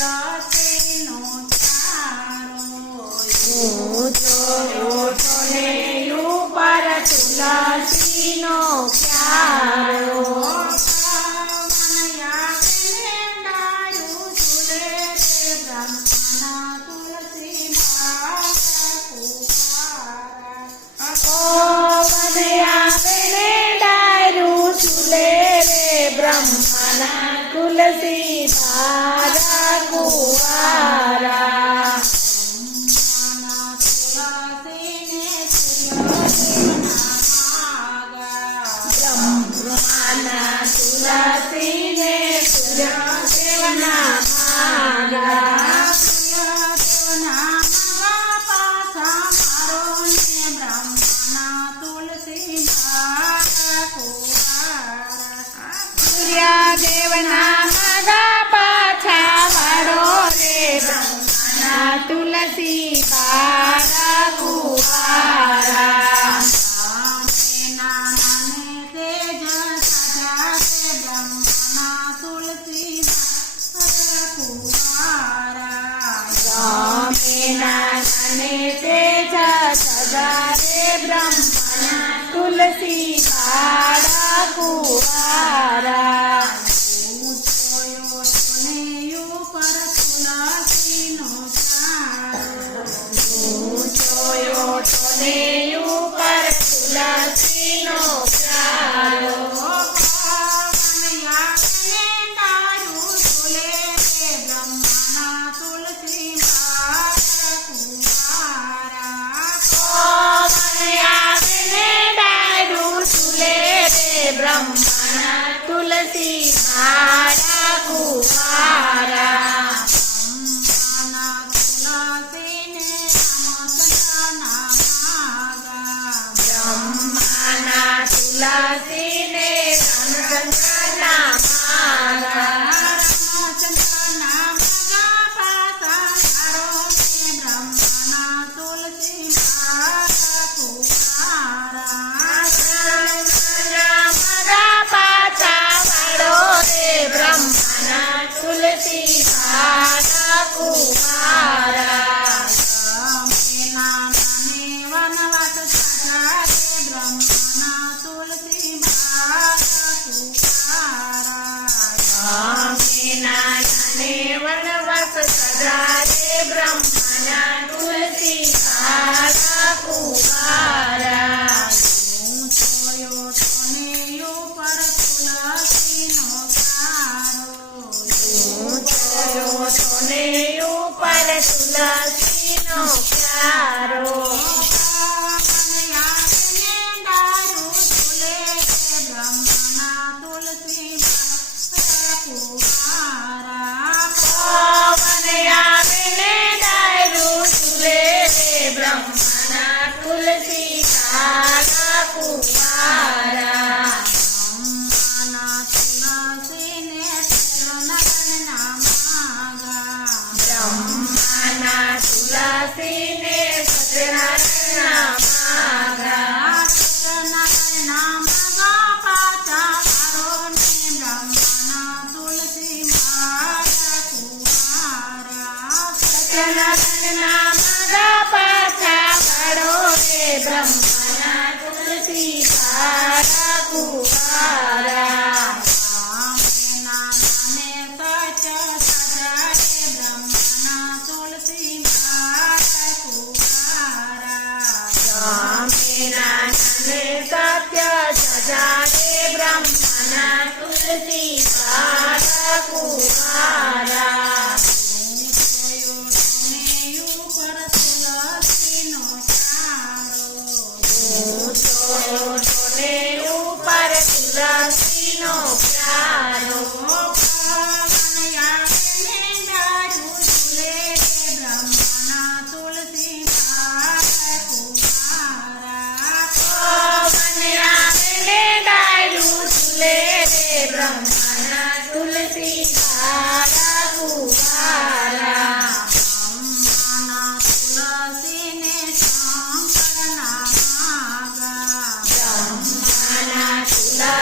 તુલસીનો ચારો જોયો તો ને ઉપર તુલસીનો ક્યારો બ્રહ્મના તુલસી ધારા કુવારા બ્રહ્મના તુલસીને સૂર્યદેવના માગા સૂર્યદેવના મગા પાછા વાળો રે બ્રહ્મના તુલસી બારા કુવારા બ્રહ્મના તુલસી બારા કુવારા જોયો તો ને ઉપર તુલસીનો ચારો બ્રહ્મના તુલસી મારા કુવારા બ્રહ્મના તુલસીને રામચંદ્રના માગા તુલસી બારા કુવારા વનવાસ સજારે બ્રહ્મના તુલસી બારા કુવારા ઉપર તુલસીનો ક્યારો બ્રહ્મના તુલસી બારા કુવારા બ્રહ્મના તુલસીને સત્યનારાયણના માગા પાછા વાળો રે બ્રહ્મના તુલસી બારા કુવારા સત્ય સજારે બ્રહ્મના તુલસી બારા કુવારા ઉપર તુલસીનો પ્યારો બ્રહ્મના તુલસી બારા કુવારા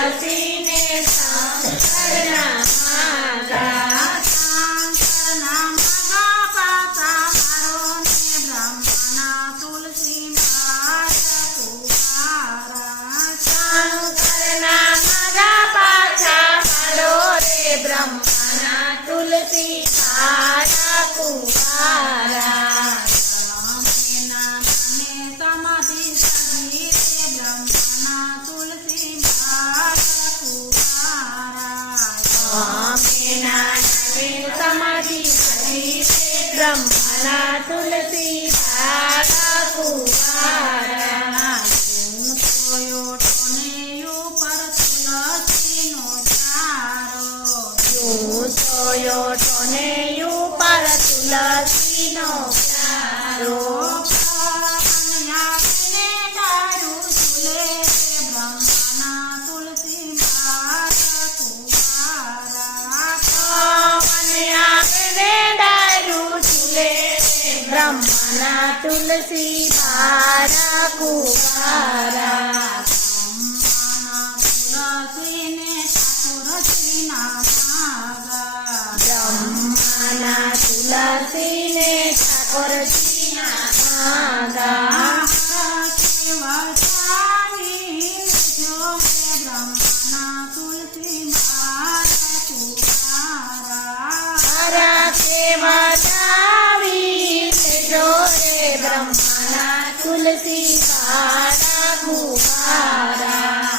તુલસીને શંકરના માગા બ્રહ્માના તુલસી તારા કુંવારા એના મને સમાધિ સધી રે બ્રહ્મના તુલસી મારા કુંવારા સમાધિ સધી રે બ્રહ્માના તુલસી તારા કુંવારા હું જોયો ટોનેયું પર તુલસીનો ચારો હું સોયો ટોને ઉપર તુલસીનો પ્યારો બ્રહ્મના તુલસી મારા કુંવારા બ્રહ્મના તુલસીને ઠાકોરજીના માગા મારા સેવતાવી લેજો રે બ્રહ્મના તુલસી મારા કુંવારા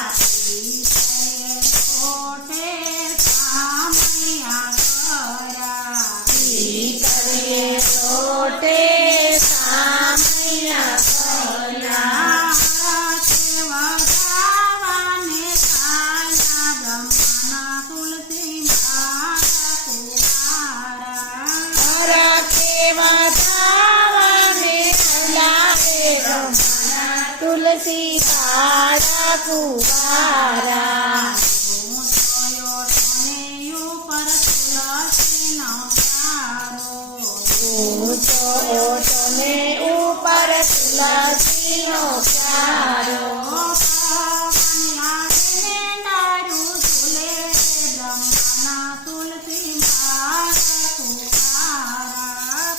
સોટે સામૈયા કર્યા મારા સેવતાવાને લાવે બ્રહ્મના તુલસી મારા કુંવારા ઊંચો ઓટોને ઉપર તુલસીનો પ્યારો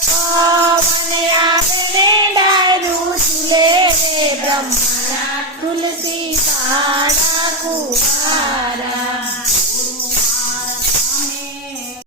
પવન આવે ડાળું ઝૂલે રે બ્રહ્મના તુલસી મારા કુંવારા